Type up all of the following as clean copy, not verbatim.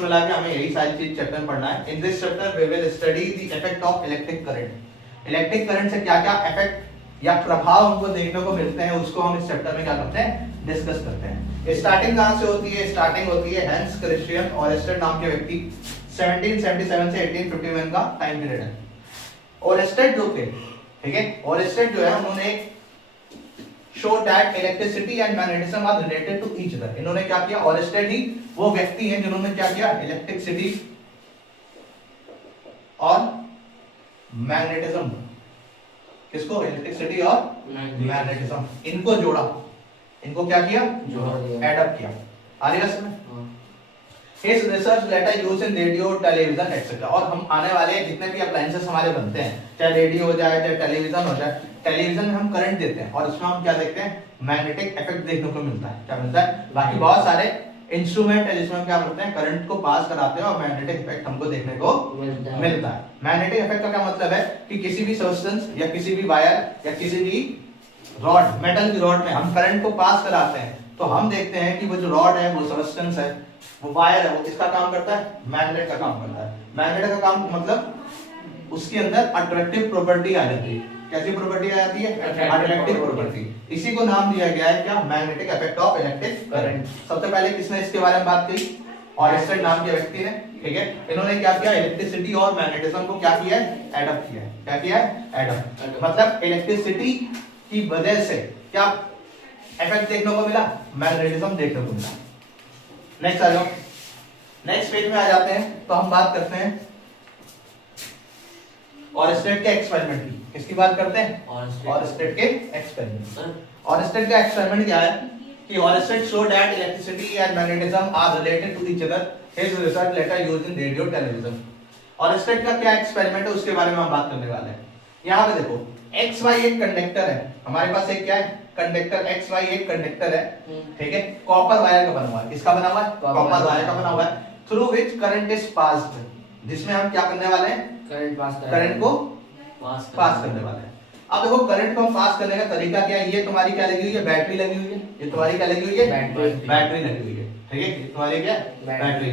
कुल मिला के हमें यही सारी चीज चैप्टर में पढ़ना है। In this chapter we will study the effect of electric current. Electric current से क्या क्या इफेक्ट या प्रभाव हमको देखने को मिलते हैं, उसको हम इस चैप्टर में क्या करते हैं, डिस्कस करते हैं। स्टार्टिंग कहां से होती है? स्टार्टिंग होती है हैंस क्रिश्चियन ओरेस्टेड नाम के व्यक्ति 1777 से 1851 का टाइम पीरियड है। ओरेस्टेड जो थे, ठीक है, ओरेस्टेड जो है उन्होंने show that electricity and magnetism are related to each other. इन्होंने क्या किया? ओरेस्टेड ही वो व्यक्ति हैं जिन्होंने क्या किया? इलेक्ट्रिसिटी और मैग्नेटिज्म, किसको? इलेक्ट्रिसिटी और मैग्नेटिज्म, इनको जोड़ा, इनको क्या किया? एडअप किया। आ रही है समझ? His research later used in radio, television, etc. और हम आने वाले जितने भी अप्लायंसेस हमारे बनते हैं, चाहे रेडियो हो जाए, चाहे टेलीविजन हो जाए, टेलीविजन में हम करंट देते हैं और उसमें हम क्या देखते हैं? मैग्नेटिक इफेक्ट देखने को मिलता है। क्या मिलता है? बाकी बहुत सारे इंस्ट्रूमेंट है जिसमें हम क्या करते हैं? करंट को पास कराते हैं और मैग्नेटिक इफेक्ट हमको देखने को मिलता है। मैग्नेटिक इफेक्ट का क्या मतलब है कि किसी भी सब्सटेंस या किसी भी वायर या किसी भी रॉड, मेटल की रॉड में हम करंट को पास कराते हैं तो हम देखते हैं कि वो जो रॉड है, वो सब्सटेंस है, वो वायर है, वो किसका काम करता है? मैग्नेट का काम करता है। मैग्नेट का काम मतलब उसके अंदर अट्रैक्टिव प्रॉपर्टी आ जाती है। कैसी प्रॉपर्टी आ जाती है? Attractive property. इसी को नाम दिया गया है क्या? Magnetic effect of electric current. सबसे पहले किसने इसके बारे में बात करी? ओरेस्टेड नाम के व्यक्ति ने, ठीक है। इन्होंने क्या किया? इलेक्ट्रिसिटी और मैग्नेटिज्म को क्या किया है? एडॉप्ट किया है। क्या किया है? एडॉप्ट। मतलब इलेक्ट्रिसिटी की वजह से क्या इफेक्ट देखने को मिला? मैग्नेटिज्म देखने को मिला। नेक्स्ट आ जाओ, नेक्स्ट पेज में आ जाते हैं तो हम बात करते हैं ओरेस्टेड के एक्सपेरिमेंट की। किसकी बात करते हैं? ओरेस्टेड के एक्सपेरिमेंट। ओरेस्टेड का एक्सपेरिमेंट क्या है कि Oersted show that electricity and magnetism are related to each other. His research later used in radio, television. Oersted का क्या एक्सपेरिमेंट है उसके बारे में हम बात करने वाले हैं। यहाँ पे देखो XY एक कंडक्टर है, हमारे पास एक क्या है? कंडक्टर XY एक कंडक्टर है, ठीक है, कॉपर वायर का बना हुआ है। किसका बना हुआ है? कॉपर वायर का बना हुआ है। Through which current is passed, जिसमें हम क्या करने वाले हैं? करंट को पास करने वाले हैं। अब देखो करंट को हम पास करने का तरीका क्या है? ये तुम्हारी क्या लगी हुई है? बैटरी लगी हुई है। ये तुम्हारी क्या लगी हुई है? बैटरी लगी हुई है, ठीक है। तुम्हारी क्या? बैटरी।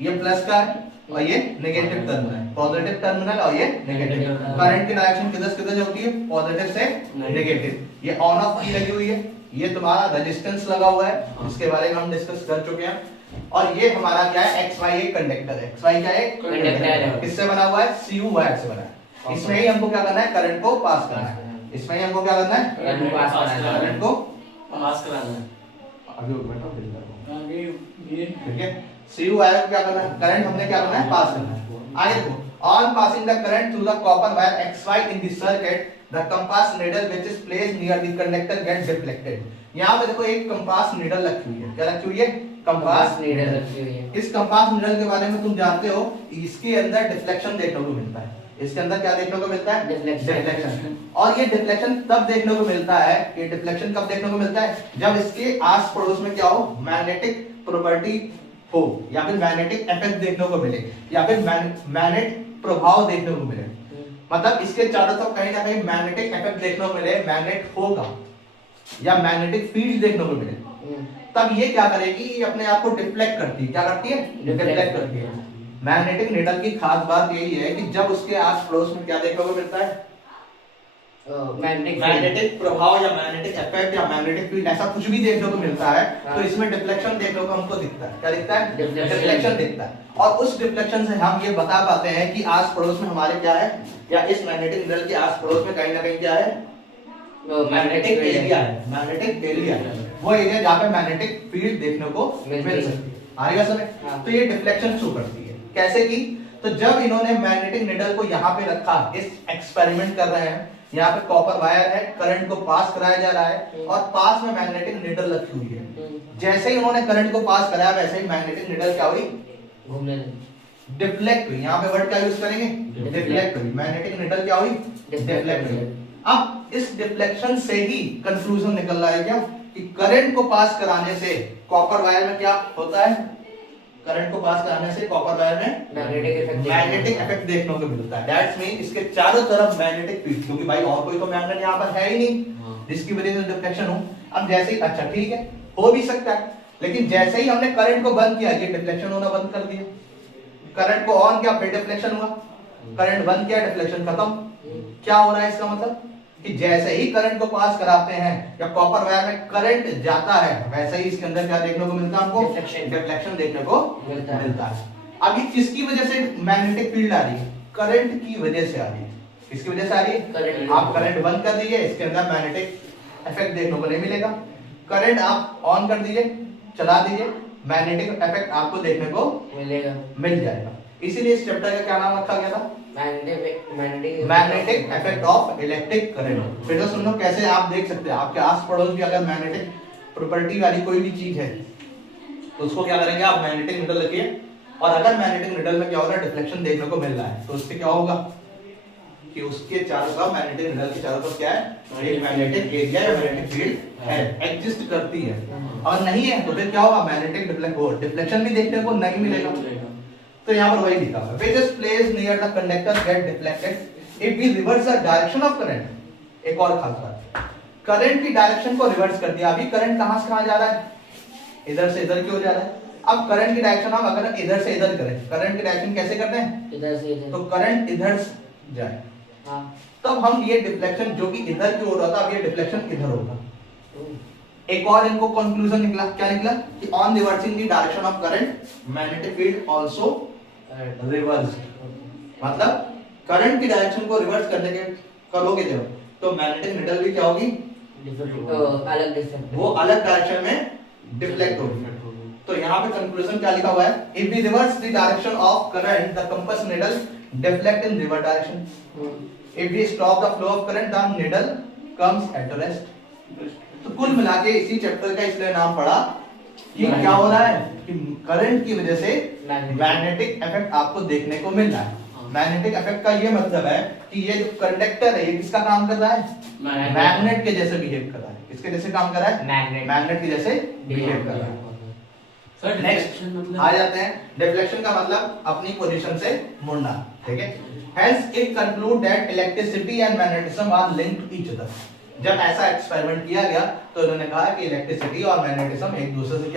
ये प्लस का है और ये नेगेटिव टर्मिनल है, पॉजिटिव टर्मिनल और ये नेगेटिव। करंट की डायरेक्शन किधर से किधर होती है? पॉजिटिव से नेगेटिव। ये ऑन ऑफ की लगी हुई है। ये तुम्हारा रेजिस्टेंस लगा हुआ है, इसके बारे में हम डिस्कस कर चुके हैं। और ये हमारा क्या है? XY एक कंडक्टर है। XY क्या है? कंडक्टर है। किससे बना हुआ है? Cu वायर से बना है। इसमें ही हमको क्या करना है? करंट को पास करना है। इसमें ही हमको क्या करना है? करंट को पास कराना है। अभी बैठो ठीक है। Cu वायर को क्या करना है? करंट हमने क्या करना है? पास करना है। आगे देखो, on passing the current through the copper wire XY in the circuit, the compass needle which is placed near the conductor gets deflected. यहाँ पे देखो एक कंपास नीडल रखी हुई है। क्या रखी हुई है? कंपास नीडल रखी हुई है। इस कंपास नीडल के बारे में तुम जानते हो, इसके अंदर डिफ्लेक्शन देखने को मिलता है। इसके अंदर क्या देखने को मिलता है? डिफ्लेक्शन। और ये डिफ्लेक्शन तब देखने को मिलता है, ये डिफ्लेक्शन कब देखने को मिलता है? जब इसके आस पड़ोस में क्या हो? मैग्नेटिक प्रॉपर्टी हो, या फिर मैग्नेटिक इफेक्ट देखने को मिले, या फिर मैग्नेट प्रभाव देखने को मिले। मतलब इसके चारों तरफ कहीं ना कहीं मैग्नेटिक इफेक्ट देखने को मिले, मैग्नेट होगा या मैग्नेटिक फील्ड देखने को मिले, तब ये क्या करेगी? ये अपने आप को डिफ्लेक्ट करती है। क्या करती है? डिफ्लेक्ट करती है। मैग्नेटिक नीडल की खास बात यही है कि जब उसके आस पड़ोस में क्या देखने को मिलता है? मैग्नेटिक प्रभाव या मैग्नेटिक इफेक्ट या मैग्नेटिक फील्ड, ऐसा कुछ भी देखने को मिलता है तो इसमें डिफ्लेक्शन देखने को हमको दिखता है। क्या दिखता है? डिफ्लेक्शन दिखता है। और उस डिफ्लेक्शन से हम ये बता पाते हैं कि आस पड़ोस में हमारे क्या है, या इस मैग्नेटिक नीडल के आस पड़ोस में कहीं ना कहीं क्या है? मैग्नेटिक एरिया है। मैग्नेटिक एरिया है वो एरिया जहाँ पे मैग्नेटिक फील्ड देखने को मिल सकती है। आएगा समझ? तो ये डिफ्लेक्शन शो करती है। कैसे की? तो जब इन्होंने मैग्नेटिक नीडल को यहाँ पे रखा, इस एक्सपेरिमेंट कर रहे हैं, यहाँ पे कॉपर वायर है, करंट को पास कराया जा रहा है और पास में मैग्नेटिक नीडल रखी हुई है। जैसे ही उन्होंने करंट को पास कराया वैसे ही मैग्नेटिक नीडल क्या हुई? घूमने लगी, डिफ्लेक्ट हुई। यहाँ पे वर्ड क्या यूज करेंगे? डिफ्लेक्ट हुई। मैग्नेटिक नीडल क्या हुई? डिफ्लेक्ट हुई। अब इस डिफ्लेक्शन से ही कंक्लूजन निकल रहा है क्या कि करंट को पास कराने से कॉपर वायर में क्या होता है? करंट को पास कराने से कॉपर वायर में मैग्नेटिक इफेक्ट देखने को मिलता है। दैट्स मीन इसके चारों तरफ मैग्नेटिक फील्ड, क्योंकि भाई और कोई तो मैग्नेट यहाँ पर है ही नहीं जिसकी वजह से डिफ्लेक्शन हो। अब जैसे अच्छा ठीक है, हो भी सकता है, लेकिन जैसे ही हमने करंट को बंद किया, ये डिफ्लेक्शन होना बंद कर दिया। करंट को ऑन किया, फिर डिफ्लेक्शन हुआ। करंट बंद किया, डिफ्लेक्शन खत्म। क्या हो रहा है इसका मतलब कि जैसे ही करंट को पास कराते हैं या कॉपर वायर में करंट जाता है, वैसे ही इसके अंदर क्या देखने को मिलता है हमको? डिफ्लेक्शन देखने को मिलता है। अब ये किसकी वजह से मैग्नेटिक फील्ड आ रही है? करंट की वजह से आ रही है। किसकी वजह से आ रही है? आप करंट बंद कर दीजिए, इसके अंदर मैग्नेटिक इफेक्ट देखने को नहीं मिलेगा। करंट आप ऑन कर दीजिए, चला दीजिए, मैग्नेटिक इफेक्ट आपको देखने को मिल जाएगा। इसीलिए इस चैप्टर का क्या नाम रखा गया था? Magnetic effect of electric current. फिर तो सुन लो कैसे आप देख सकते हैं, आपके आस पड़ोस भी अगर मैग्नेटिक प्रॉपर्टी वाली कोई भी चीज है तो उसको क्या करेंगे आप? मैग्नेटिक नीडल रखिए, और अगर मैग्नेटिक नीडल में क्या हो रहा है? डिफ्लेक्शन देखने को मिल रहा है, तो उससे क्या होगा कि उसके चारों तरफ मैग्नेटिक नीडल के चारों तरफ क्या है? एक मैग्नेटिक एरिया या मैग्नेटिक फील्ड है, एग्जिस्ट करती है। और नहीं है तो फिर क्या होगा? मैग्नेटिक डिफ्लेक्शन भी देखने को नहीं मिलेगा। तो यहाँ पर वही लिखा है, which is placed near the conductor get deflected if we reverse the direction of current। एक और खास बात, करंट की डायरेक्शन को रिवर्स कर दिया। अभी करंट कहां से कहां जा रहा है? इधर से इधर क्यों जा रहा है? अब करंट की डायरेक्शन हम अगर इधर से इधर करें, करंट की डायरेक्शन कैसे करते हैं? इधर से इधर। तो करंट इधर जाए, हाँ। तब हम ये डिफ्लेक्शन जो कि इधर की हो रहा था, अब ये डिफ्लेक्शन इधर होगा। एक और इनको कंक्लूजन निकला, क्या निकला? कि on reversing the direction of current magnetic field also reverse. मतलब करंट की डायरेक्शन को रिवर्स करने के करोगे जब, तो मैग्नेटिक नीडल भी क्या होगी? अलग डिफरेंट, वो अलग डायरेक्शन में डिफ्लेक्ट होगी। तो यहाँ पे कंक्लूजन क्या लिखा हुआ है? If we reverse the direction of current the compass needle deflect in reverse direction. If we stop the flow of current the needle comes at rest. तो कुल मिला के इसी चैप्टर का इसलिए नाम पड़ा कि क्या हो रहा है कि करंट की वजह से मैग्नेटिक इफेक्ट आपको देखने को मिल रहा है। मैग्नेटिक इफेक्ट का ये मतलब है कि ये जो कंडक्टर है ये किसका काम कर रहा है? मैग्नेट के जैसे बिहेव कर रहा है। किसके जैसे काम कर रहा है? मैग्नेट के जैसे बिहेव कर रहा है। नेक्स्ट आ जाते हैं, डिफ्लेक्शन का मतलब अपनी पोजीशन से मुड़ना, ठीक है। Hence it conclude that electricity and magnetism are linked to each other। जब ऐसा एक्सपेरिमेंट किया गया तो इन्होंने कहा कि इलेक्ट्रिसिटी और मैग्नेटिज्म एक दूसरे से